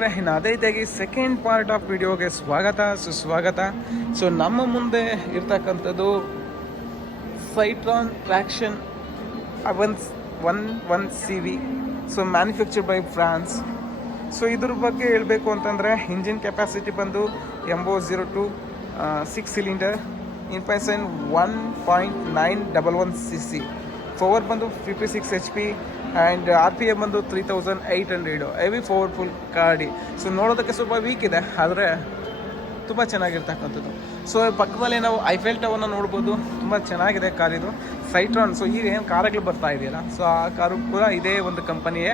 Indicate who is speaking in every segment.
Speaker 1: ಅದೇ ರೀತಿಯಾಗಿ second part of ವಿಡಿಯೋಗೆ ಸ್ವಾಗತ, ಸುಸ್ವಾಗತ. ಸೊ ನಮ್ಮ ಮುಂದೆ ಇರ್ತಕ್ಕಂಥದ್ದು Citroen traction one one one C V so manufacture by France so ಇದ್ರ ಬಗ್ಗೆ ಹೇಳಬೇಕು ಅಂತಂದರೆ ಇಂಜಿನ್ ಕೆಪಾಸಿಟಿ ಬಂದು ಎಂಬೋ zero two six cylinder in Poisson one point nine double one C C power ಬಂದು fifty six H P and R P M ಬಂದು three thousand eight hundred heavy powerful ಗಾಡಿ. So ನೋಡೋದಕ್ಕೆ ಸ್ವಲ್ಪ weak ಇದೆ. ಆದರೆ, ತುಂಬ ಚೆನ್ನಾಗಿರ್ತಕ್ಕಂಥದ್ದು. So ಪಕ್ಕದಲ್ಲಿ ನಾವು ಐಫೆಲ್ ಟವರ್ನ ನೋಡ್ಬೋದು. ತುಂಬ ಚೆನ್ನಾಗಿದೆ ಕಾರ್ ಇದು. ಸೈಟ್ರಾನ್ ಸೊ ಈಗ ಏನು ಕಾರುಗಳು ಬರ್ತಾ ಇದೆಯಲ್ಲ? ಸೊ ಆ ಕಾರು ಕೂಡ ಇದೇ ಒಂದು ಕಂಪನಿಯೇ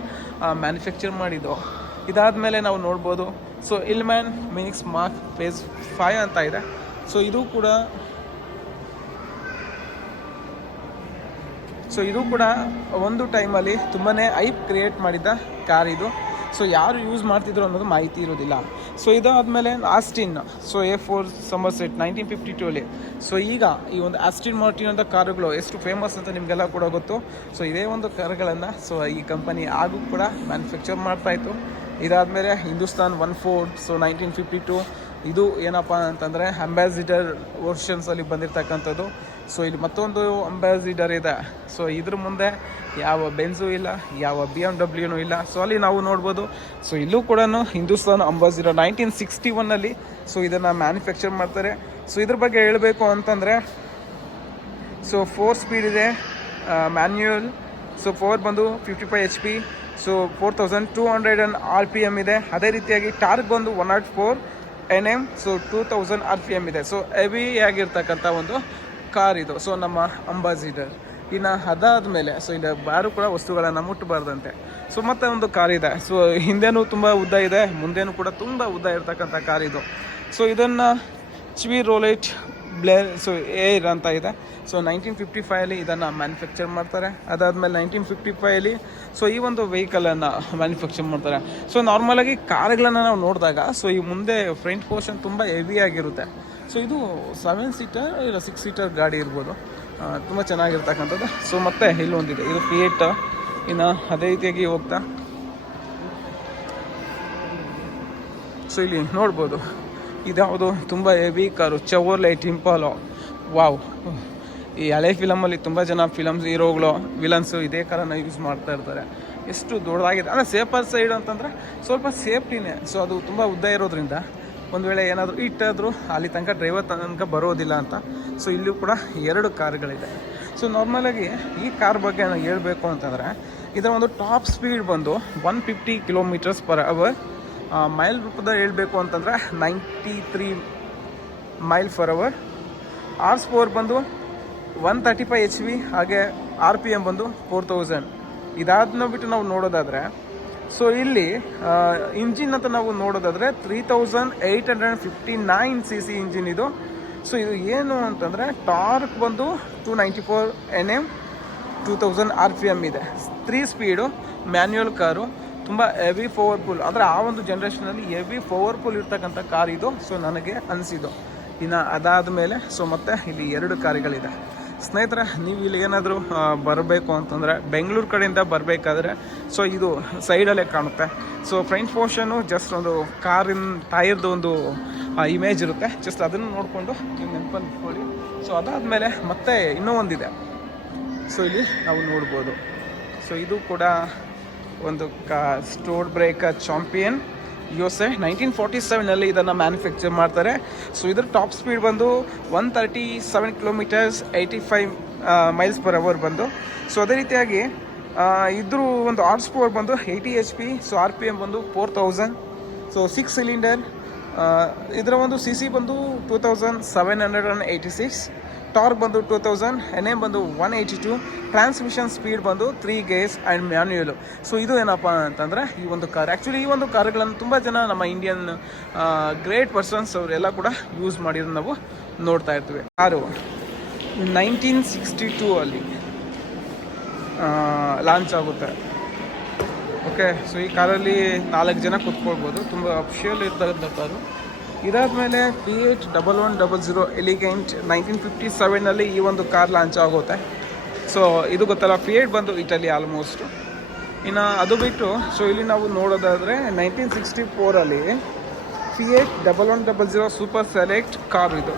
Speaker 1: ಮ್ಯಾನುಫ್ಯಾಕ್ಚರ್ ಮಾಡಿದ್ದು. ಇದಾದಮೇಲೆ ನಾವು ನೋಡ್ಬೋದು. So Hillman Minx mark phase five ಅಂತ ಇದೆ. ಸೊ ಇದು ಕೂಡ ಸೊ ಇದು ಕೂಡ ಒಂದು ಟೈಮಲ್ಲಿ ತುಂಬಾ ಐಪ್ ಕ್ರಿಯೇಟ್ ಮಾಡಿದ್ದ ಕಾರ್ ಇದು. ಸೊ ಯಾರು ಯೂಸ್ ಮಾಡ್ತಿದ್ರು ಅನ್ನೋದು ಮಾಹಿತಿ ಇರೋದಿಲ್ಲ. ಸೊ ಇದಾದಮೇಲೆ Austin so A four Somerset nineteen fifty ಟೂಲಿ so ಈಗ ಈ ಒಂದು ಆಸ್ಟಿನ್ ಮಾರ್ಟಿನ್ ಅಂತ ಕಾರುಗಳು ಎಷ್ಟು ಫೇಮಸ್ ಅಂತ ನಿಮಗೆಲ್ಲ ಕೂಡ ಗೊತ್ತು. ಸೊ ಇದೇ ಒಂದು ಕಾರುಗಳನ್ನು ಸೊ ಈ ಕಂಪನಿ ಆಗು ಕೂಡ ಮ್ಯಾನುಫ್ಯಾಕ್ಚರ್ ಮಾಡ್ತಾಯಿತ್ತು ಇದಾದಮೇಲೆ Hindustan one four so nineteen fifty two ಇದು ಏನಪ್ಪ ಅಂತಂದರೆ ಅಂಬಾಸಿಡರ್ ವರ್ಷನ್ಸಲ್ಲಿ ಬಂದಿರತಕ್ಕಂಥದ್ದು. ಸೊ ಇಲ್ಲಿ ಮತ್ತೊಂದು ಅಂಬಾಸಿಡರ್ ಇದೆ. ಸೊ ಇದ್ರ ಮುಂದೆ ಯಾವ ಬೆನ್ಸು ಇಲ್ಲ, ಯಾವ ಬಿ ಎಂ ಡಬ್ಲ್ಯೂನೂ ಇಲ್ಲ. ಸೊ ಅಲ್ಲಿ ನಾವು ನೋಡ್ಬೋದು. ಸೊ ಇಲ್ಲೂ ಕೂಡ ಹಿಂದೂಸ್ತಾನ್ ಅಂಬಾಸಿಡರ್ ನೈನ್ಟೀನ್ ಸಿಕ್ಸ್ಟಿ ಒನ್ನಲ್ಲಿ ಸೊ ಇದನ್ನು ಮ್ಯಾನುಫ್ಯಾಕ್ಚರ್ ಮಾಡ್ತಾರೆ. ಸೊ ಇದ್ರ ಬಗ್ಗೆ ಹೇಳಬೇಕು ಅಂತಂದರೆ ಸೊ ಫೋರ್ ಸ್ಪೀಡ್ ಇದೆ ಮ್ಯಾನ್ಯುಯಲ್ ಸೊ ಫೋರ್ ಬಂದು fifty five H P so four thousand two hundred and R P M ಇದೆ. ಅದೇ ರೀತಿಯಾಗಿ ಟಾರ್ಕ್ ಬಂದು one naught four N M so two thousand R P M ಇದೆ. So heavy ಆಗಿರ್ತಕ್ಕಂಥ ಒಂದು car ಇದು. So ನಮ್ಮ ಅಂಬಾಸಿಡರ್ ಇನ್ನು ಅದಾದಮೇಲೆ ಸೊ ಇಲ್ಲಿ ಯಾರು ಕೂಡ ವಸ್ತುಗಳನ್ನು ಮುಟ್ಟಬಾರ್ದಂತೆ. ಸೊ ಮತ್ತೆ ಒಂದು ಕಾರ್ ಇದೆ. ಸೊ ಹಿಂದೆನೂ ತುಂಬ ಉದ್ದ ಇದೆ. ಮುಂದೆನೂ ಕೂಡ ತುಂಬ ಉದ್ದ ಇರ್ತಕ್ಕಂಥ ಕಾರ್ ಇದು. ಸೊ ಇದನ್ನು Chevrolet Bel Air so air ಅಂತ ಇದೆ. ಸೊ ನೈನ್ಟೀನ್ ಫಿಫ್ಟಿ ಫೈವಲ್ಲಿ ಇದನ್ನು ಮ್ಯಾನುಫ್ಯಾಕ್ಚರ್ ಮಾಡ್ತಾರೆ. ಅದಾದಮೇಲೆ ನೈನ್ಟೀನ್ ಫಿಫ್ಟಿ ಫೈವಲ್ಲಿ ಸೊ ಈ ಒಂದು ವೆಹಿಕಲನ್ನು ಮ್ಯಾನುಫ್ಯಾಕ್ಚರ್ ಮಾಡ್ತಾರೆ. ಸೊ ನಾರ್ಮಲಾಗಿ ಕಾರ್ಗಳನ್ನು ನಾವು ನೋಡಿದಾಗ ಸೊ ಈ ಮುಂದೆ ಫ್ರಂಟ್ ಪೋರ್ಷನ್ ತುಂಬ ಹೆವಿ ಆಗಿರುತ್ತೆ. ಸೊ ಇದು ಸೆವೆನ್ ಸೀಟರ್ ಇಲ್ಲ ಸಿಕ್ಸ್ ಸೀಟರ್ ಗಾಡಿ ಇರ್ಬೋದು. ತುಂಬ ಚೆನ್ನಾಗಿರ್ತಕ್ಕಂಥದ್ದು. ಸೊ ಮತ್ತೆ ಇಲ್ಲೊಂದಿದೆ. ಇದು ಫಿಯೇಟ್ ಇನ್ನು ಅದೇ ರೀತಿಯಾಗಿ ಹೋಗ್ತಾ. ಸೊ ಇಲ್ಲಿ ನೋಡ್ಬೋದು. ಇದ್ಯಾವುದು ತುಂಬ heavy car Chevrolet Impala wow ಈ ಹಳೆ ಫಿಲಮಲ್ಲಿ ತುಂಬ ಜನ ಫಿಲಮ್ಸ್ ಹೀರೋಗಳು ವಿಲನ್ಸು ಇದೇ ಕಾರನ್ನು ಯೂಸ್ ಮಾಡ್ತಾ ಇರ್ತಾರೆ. ಎಷ್ಟು ದೊಡ್ಡದಾಗಿದೆ. ಅಂದರೆ ಸೇಫರ್ ಸೈಡ್ ಅಂತಂದರೆ ಸ್ವಲ್ಪ ಸೇಫ್ಟಿನೇ ಸೊ ಅದು ತುಂಬ ಉದ್ದ ಇರೋದ್ರಿಂದ ಒಂದು ವೇಳೆ ಏನಾದರೂ ಇಟ್ಟಾದರೂ ಅಲ್ಲಿ ತನಕ ಡ್ರೈವರ್ ತನಕ ಬರೋದಿಲ್ಲ ಅಂತ. ಸೊ ಇಲ್ಲೂ ಕೂಡ ಎರಡು ಕಾರ್ಗಳಿದೆ. ಸೊ ನಾರ್ಮಲಾಗಿ ಈ ಕಾರ್ ಬಗ್ಗೆ ನಾನು ಹೇಳಬೇಕು ಅಂತಂದರೆ ಇದರ ಒಂದು ಟಾಪ್ ಸ್ಪೀಡ್ ಬಂದು one fifty kilometres per hour mile ರೂಪದಲ್ಲಿ ಹೇಳಬೇಕು ಅಂತಂದರೆ ninety three mile per hour horse power ಬಂದು one thirty five H P ಹಾಗೆ ಆರ್ ಪಿ ಎಂ ಬಂದು ಫೋರ್ ತೌಸಂಡ್ ಇದಾದನ್ನ ಬಿಟ್ಟು ನಾವು ನೋಡೋದಾದರೆ ಸೊ ಇಲ್ಲಿ ಇಂಜಿನ್ ಅಂತ ನಾವು ನೋಡೋದಾದರೆ three thousand eight hundred fifty nine C C engine ಇದು. ಸೊ ಇದು ಏನು ಅಂತಂದರೆ ಟಾರ್ಕ್ ಬಂದು two ninety four N M two thousand R P M ಇದೆ. ತ್ರೀ ಸ್ಪೀಡು ಮ್ಯಾನ್ಯುಯಲ್ ಕಾರು ತುಂಬ ಹೆವಿ ಪವರ್ಫುಲ್ ಅಂದರೆ ಆ ಒಂದು ಜನ್ರೇಷನಲ್ಲಿ ಹೆವಿ ಪವರ್ಫುಲ್ ಇರ್ತಕ್ಕಂಥ ಕಾರ್ ಇದು. ಸೊ ನನಗೆ ಅನಿಸಿದ್ದು. ಇನ್ನು ಅದಾದ ಮೇಲೆ ಸೊ ಮತ್ತೆ ಇಲ್ಲಿ ಎರಡು ಕಾರ್ಗಳಿದೆ ಸ್ನೇಹಿತರೆ, ನೀವು ಇಲ್ಲಿ ಏನಾದರೂ ಬರಬೇಕು ಅಂತಂದರೆ ಬೆಂಗಳೂರು ಕಡೆಯಿಂದ ಬರಬೇಕಾದ್ರೆ ಸೊ ಇದು ಸೈಡಲ್ಲೇ ಕಾಣುತ್ತೆ. ಸೊ ಫ್ರಂಟ್ ಪೋರ್ಷನು ಜಸ್ಟ್ ಒಂದು ಕಾರಿನ ಟೈರ್ದು ಒಂದು ಇಮೇಜ್ ಇರುತ್ತೆ. ಜಸ್ಟ್ ಅದನ್ನು ನೋಡಿಕೊಂಡು ನೀವು ನೆನಪಲ್ಲಿ ಇಟ್ಕೊಳ್ಳಿ. ಸೊ ಅದಾದಮೇಲೆ ಮತ್ತೆ ಇನ್ನೂ ಒಂದಿದೆ. ಸೊ ಇಲ್ಲಿ ನಾವು ನೋಡ್ಬೋದು. ಸೊ ಇದು ಕೂಡ ಒಂದು car Studebaker champion U S A nineteen forty ಸೆವೆನಲ್ಲಿ ಇದನ್ನು ಮ್ಯಾನುಫ್ಯಾಕ್ಚರ್ ಮಾಡ್ತಾರೆ. ಸೊ ಇದರ ಟಾಪ್ ಸ್ಪೀಡ್ ಬಂದು one thirty seven kilometres eighty five miles per hour ಬಂದು. ಸೊ ಅದೇ ರೀತಿಯಾಗಿ ಇದ್ರ ಒಂದು ಆರ್ಸ್ ಪವರ್ ಬಂದು eighty H P so R P M ಬಂದು four thousand. So six cylinder ಇದರ ಒಂದು ಸಿ ಸಿ ಬಂದು two thousand seven hundred and eighty six torque ಬಂದು ಟೂ ತೌಸಂಡ್ ಎನ್ ಎಂ ಬಂದು one eighty two transmission speed ಬಂದು three ಗೇಸ್ and manual so ಇದು ಏನಪ್ಪ ಅಂತಂದರೆ ಈ ಒಂದು ಕಾರ್ ಆ್ಯಕ್ಚುಲಿ ಈ ಒಂದು ಕಾರ್ಗಳನ್ನು ತುಂಬ ಜನ ನಮ್ಮ ಇಂಡಿಯನ್ ಗ್ರೇಟ್ ಪರ್ಸನ್ಸ್ ಅವರೆಲ್ಲ ಕೂಡ ಯೂಸ್ ಮಾಡಿರೋದು ನಾವು ನೋಡ್ತಾ ಇರ್ತೀವಿ. ಕಾರು ನೈನ್ಟೀನ್ ಸಿಕ್ಸ್ಟಿ ಟೂ ಅಲ್ಲಿ ಲಾಂಚ್ ಆಗುತ್ತೆ. ಓಕೆ ಸೊ ಈ ಕಾರಲ್ಲಿ ನಾಲ್ಕು ಜನ ಕೂತ್ಕೊಳ್ಬೋದು. ತುಂಬ ಅಫಿಷಿಯಲ್ ಇರ್ತಕ್ಕಂಥ ಕಾರು ಇದಾದಮೇಲೆ Fiat double one double zero elegant nineteen fifty ಸೆವೆನಲ್ಲಿ ಈ ಒಂದು ಕಾರ್ ಲಾಂಚ್ ಆಗುತ್ತೆ ಸೊ ಇದು ಗೊತ್ತಲ್ಲ ಪಿ ಏಟ್ ಬಂದು ಇಟಲಿ ಆಲ್ಮೋಸ್ಟು ಇನ್ನು ಅದು ಬಿಟ್ಟು ಸೊ ಇಲ್ಲಿ ನಾವು ನೋಡೋದಾದರೆ nineteen sixty ಫೋರಲ್ಲಿ Fiat double one double zero super select car ಇದು.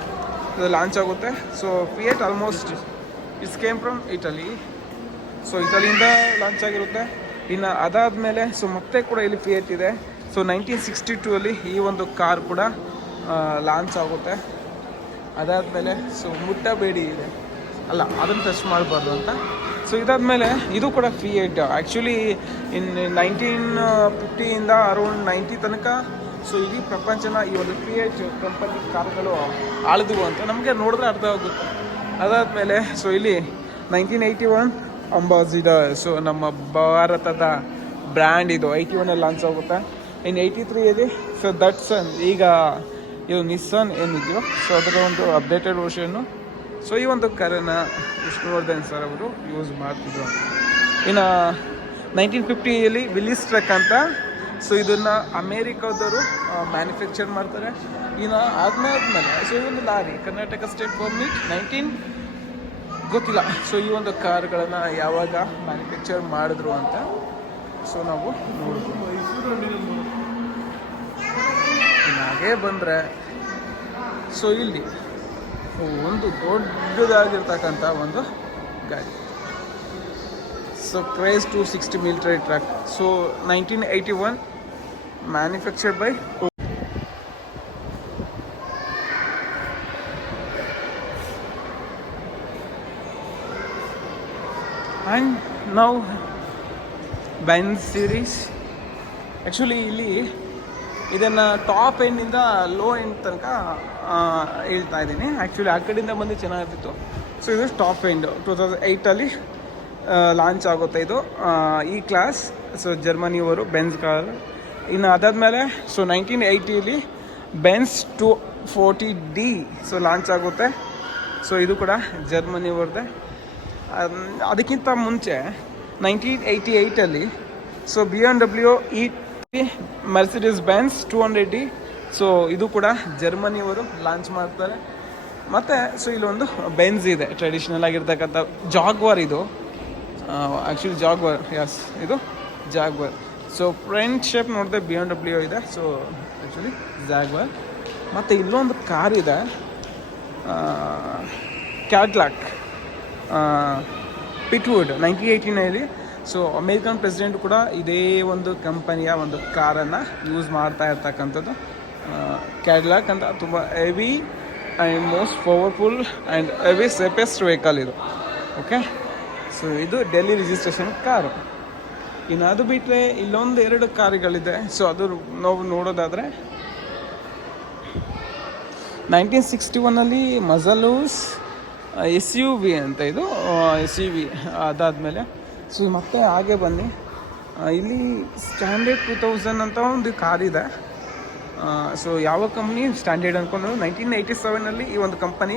Speaker 1: ಇದು ಲಾಂಚ್ ಆಗುತ್ತೆ so Fiat almost is came from Italy so ಇಟಲಿಯಿಂದ launch ಆಗಿರುತ್ತೆ. ಇನ್ನು ಅದಾದಮೇಲೆ ಸೊ ಮತ್ತೆ ಕೂಡ ಇಲ್ಲಿ ಫಿಯೇಟ್ ಇದೆ. ಸೊ ನೈನ್ಟೀನ್ ಸಿಕ್ಸ್ಟಿ ಟೂ ಅಲ್ಲಿ ಈ ಒಂದು ಕಾರ್ ಕೂಡ ಲಾಂಚ್ ಆಗುತ್ತೆ. ಅದಾದಮೇಲೆ ಸೊ ಮುಟ್ಟಬೇಡಿ ಇದೆ. ಅಲ್ಲ, ಅದನ್ನು ಟಚ್ ಮಾಡಬಾರ್ದು ಅಂತ. ಸೊ ಇದಾದಮೇಲೆ, ಇದು ಕೂಡ ಫಿಯೇಟ್ ಆ್ಯಕ್ಚುಲಿ ಇನ್ ನೈನ್ಟೀನ್ ಫಿಫ್ಟಿಯಿಂದ ಅರೌಂಡ್ ನೈಂಟಿ ತನಕ ಸೊ ಇಡೀ ಪ್ರಪಂಚನ ಈ ಒಂದು ಫಿಯೇಟ್ ಕಂಪನಿ ಕಾರ್ಗಳು ಆಳಿದ್ವು ಅಂತ ನಮಗೆ ನೋಡಿದ್ರೆ ಅರ್ಥ ಆಗುತ್ತೆ. ಅದಾದಮೇಲೆ ಸೊ ಇಲ್ಲಿ nineteen eighty one Ambassador so ನಮ್ಮ ಭಾರತದ ಬ್ರ್ಯಾಂಡ್ ಇದು. ಏಯ್ಟಿ ಒನಲ್ಲಿ ಲಾಂಚ್ ಆಗುತ್ತೆ. ಇನ್ನು ಏಯ್ಟಿ ತ್ರೀಯಲ್ಲಿ ಸೊ ದಟ್ಸನ್ ಈಗ ಇದು ನಿಸ್ಸನ್ ಏನಿದೆಯೋ ಸೊ ಅದರ ಒಂದು ಅಪ್ಡೇಟೆಡ್ ವರ್ಷನ್ನು ಸೊ ಈ ಒಂದು ಕರೆನ ವಿಷ್ಣುವರ್ಧನ್ ಸರ್ ಅವರು ಯೂಸ್ ಮಾಡ್ತಿದ್ರು. ಇನ್ನು ನೈನ್ಟೀನ್ ಫಿಫ್ಟಿಯಲ್ಲಿ ವಿಲಿಸ್ ಟ್ರಕ್ ಅಂತ ಸೊ ಇದನ್ನು ಅಮೇರಿಕಾದವರು ಮ್ಯಾನುಫ್ಯಾಕ್ಚರ್ ಮಾಡ್ತಾರೆ. ಇನ್ನು ಆದ್ಮೇಲೆ ಸೊ ಈ ಒಂದು lorry Karnataka state government nineteen ಗೊತ್ತಿಲ್ಲ. ಸೊ ಈ ಒಂದು ಕಾರ್ಗಳನ್ನು ಯಾವಾಗ ಮ್ಯಾನುಫ್ಯಾಕ್ಚರ್ ಮಾಡಿದ್ರು ಅಂತ ಸೊ ನಾವು ನೋಡ್ಬೋದು. ಹಾಗೇ ಬಂದರೆ ಸೊ ಇಲ್ಲಿ ಒಂದು ದೊಡ್ಡದಾಗಿರ್ತಕ್ಕಂಥ ಒಂದು ಗಾಡಿ. So Chrysler two sixty military truck so nineteen eighty one manufactured by and ನಾವು ಬೆನ್ ಸೀರೀಸ್ ಆ್ಯಕ್ಚುಲಿ ಇಲ್ಲಿ ಇದನ್ನು ಟಾಪ್ ಎಂಡಿಂದ ಲೋ ಎಂಡ್ ತನಕ ಹೇಳ್ತಾ ಇದ್ದೀನಿ. ಆ್ಯಕ್ಚುಲಿ ಆ ಕಡೆಯಿಂದ ಬಂದು ಚೆನ್ನಾಗಿರ್ತಿತ್ತು. ಸೊ ಇದು ಟಾಪ್ ಎಂಡ್ ಟೂ ತೌಸಂಡ್ ಏಯ್ಟಲ್ಲಿ ಲಾಂಚ್ ಆಗುತ್ತೆ ಇದು. ಈ ಕ್ಲಾಸ್ ಸೊ ಜರ್ಮನಿಯವರು ಬೆನ್ಸ್ ಕಾರ್ ಇನ್ನು ಅದಾದಮೇಲೆ so nineteen ಏಯ್ಟಿಲಿ Benz two forty D so launch ಆಗುತ್ತೆ. ಸೊ ಇದು ಕೂಡ ಜರ್ಮನಿಯವ್ರದ್ದೇ ಅದಕ್ಕಿಂತ ಮುಂಚೆ nineteen eighty ಏಯ್ಟಲ್ಲಿ so B M W E Mercedes Benz two hundred D so ಇದು ಕೂಡ ಜರ್ಮನಿಯವರು ಲಾಂಚ್ ಮಾಡ್ತಾರೆ. ಮತ್ತು ಸೊ ಇಲ್ಲೊಂದು ಬೆನ್ಸ್ ಇದೆ ಟ್ರೆಡಿಷ್ನಲ್ ಆಗಿರ್ತಕ್ಕಂಥ ಜಾಗ್ವಾರ್ ಇದು. ಆ್ಯಕ್ಚುಲಿ ಜಾಗ್ವಾರ್ ಯಸ್ ಇದು ಜಾಗ್ವಾರ್ ಸೊ ಫ್ರೆಂಡ್ಶಿಪ್ ಶೇಪ್ ನೋಡಿದೆ ಬಿ ಎಂ ಡಬ್ಲ್ಯೂ ಇದೆ ಸೊ ಆ್ಯಕ್ಚುಲಿ ಜಾಗ್ವಾರ್ ಮತ್ತು ಇಲ್ಲೊಂದು ಕಾರ್ ಇದೆ ಕ್ಯಾಡ್ಲಾಕ್ ಪಿಟ್ವುಡ್ ನೈನ್ಟೀನ್ ಏಯ್ಟಿನಲ್ಲಿ ಸೊ ಅಮೇರಿಕನ್ ಪ್ರೆಸಿಡೆಂಟ್ ಕೂಡ ಇದೇ ಒಂದು ಕಂಪನಿಯ ಒಂದು ಕಾರನ್ನು ಯೂಸ್ ಮಾಡ್ತಾ ಇರ್ತಕ್ಕಂಥದ್ದು. ಕ್ಯಾಡ್ಲಾಕ್ ಅಂತ ತುಂಬ heavy and most powerful and heavy safest vehicle ಇದು. ಓಕೆ ಸೊ ಇದು ಡೆಲ್ಲಿ ರಿಜಿಸ್ಟ್ರೇಷನ್ ಕಾರು ಇನ್ನು ಅದು ಬಿಟ್ಟರೆ ಇಲ್ಲೊಂದು ಎರಡು ಕಾರುಗಳಿದೆ. ಸೊ ಅದು ನಾವು ನೋಡೋದಾದರೆ ನೈನ್ಟೀನ್ ಸಿಕ್ಸ್ಟಿ ಒನ್ನಲ್ಲಿ ಮಜಲೂಸ್ ಎಸ್ ಯು ವಿ ಅಂತ ಇದು ಎಸ್ ಯು ವಿ ಅದಾದಮೇಲೆ. ಸೊ ಮತ್ತೆ ಹಾಗೆ ಬನ್ನಿ. ಇಲ್ಲಿ ಸ್ಟ್ಯಾಂಡರ್ಡ್ ಟೂ ತೌಸಂಡ್ ಅಂತ ಒಂದು ಕಾರ್ ಇದೆ. ಸೊ ಯಾವ ಕಂಪ್ನಿ ಸ್ಟ್ಯಾಂಡರ್ಡ್ ಅಂದ್ಕೊಂಡು ನೈನ್ಟೀನ್ ಏಯ್ಟಿ ಸೆವೆನಲ್ಲಿ ಈ ಒಂದು ಕಂಪನಿ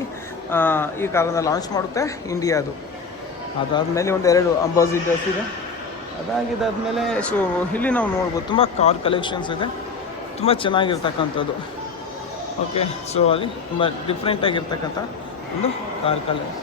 Speaker 1: ಈ ಕಾರನ್ನು ಲಾಂಚ್ ಮಾಡುತ್ತೆ ಇಂಡಿಯಾದು ಅದಾದಮೇಲೆ ಒಂದು ಎರಡು ಅಂಬಾಸಿಡರ್ಸ್ ಇದೆ. ಅದಾಗಿದ್ದಾದಮೇಲೆ ಸೊ ಇಲ್ಲಿ ನಾವು ನೋಡ್ಬೋದು, ತುಂಬ ಕಾರ್ ಕಲೆಕ್ಷನ್ಸ್ ಇದೆ. ತುಂಬ ಚೆನ್ನಾಗಿರ್ತಕ್ಕಂಥದ್ದು. ಓಕೆ ಸೊ ಅಲ್ಲಿ ತುಂಬ ಡಿಫ್ರೆಂಟ್ ಆಗಿರ್ತಕ್ಕಂಥ ಒಂದು ಕಾರ್ ಕಲರ್